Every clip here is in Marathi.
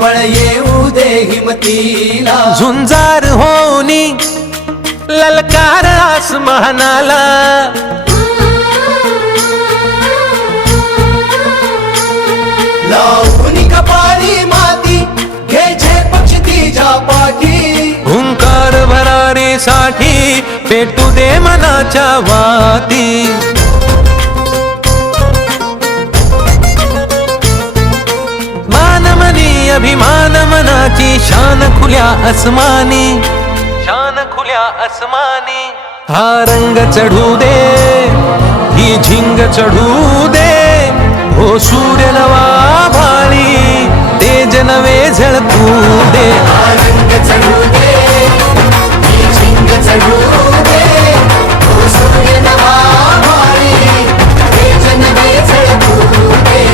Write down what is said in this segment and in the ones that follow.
बळ येऊ दे हिमतीला, झुंजार होनी ललकार आसमानाला, लावून कपाळी माती घ्यायचे पक्ष तिच्या पाठी, हुंकार भरारीसाठी पेटू दे मनाच्या वाती, मानमनी अभिमान मनाची शान खुल्या आसमानी, शान खुल्या आसमानी, हा रंग चढू दे ही झिंग चढू दे, हो सूर्य नवा भाळी तेज नवे झळकू दे, हा रंग चढू दे ही झिंग चढू दे, तो सूर्य नवा भाळी तेज नवे झळकू दे.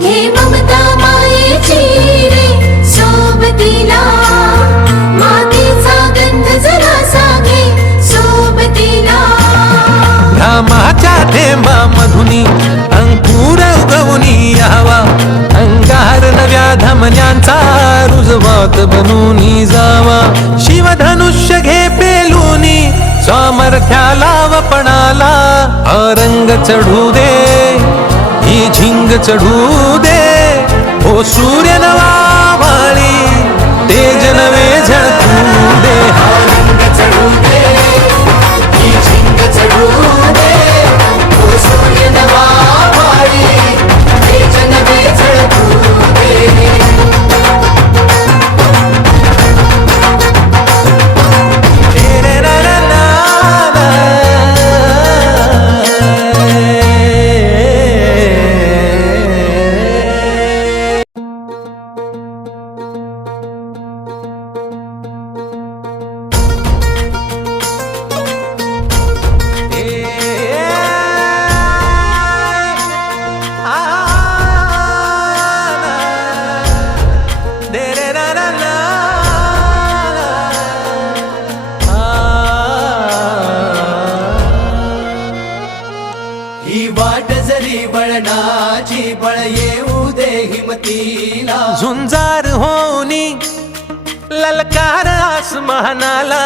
घे ममता मायेची रे सोबतीला, मातीचा गंध जरासा घे सोबतीला, घामाच्या थेंबा मधुनी अंकुर उगवूनी यावा, अंगार नव्या धमन्यांचा रुजवात बनूनी जावा, शिवधनुष्य घे पेलूनी सामर्थ्याला वपणाला, हा रंग चढू दे ही झिंग चढू दे, हो सूर्य नवा भाळी तेज नवे झळकू दे, हा रंग चढू दे ही झिंग चढू दे, तो सूर्य नवा भाळी तेज नवे झळकू दे. ही वाट जरी वळणाची बळ येऊ दे हिमतीला, झुंजार होनी ललकार आसमानाला,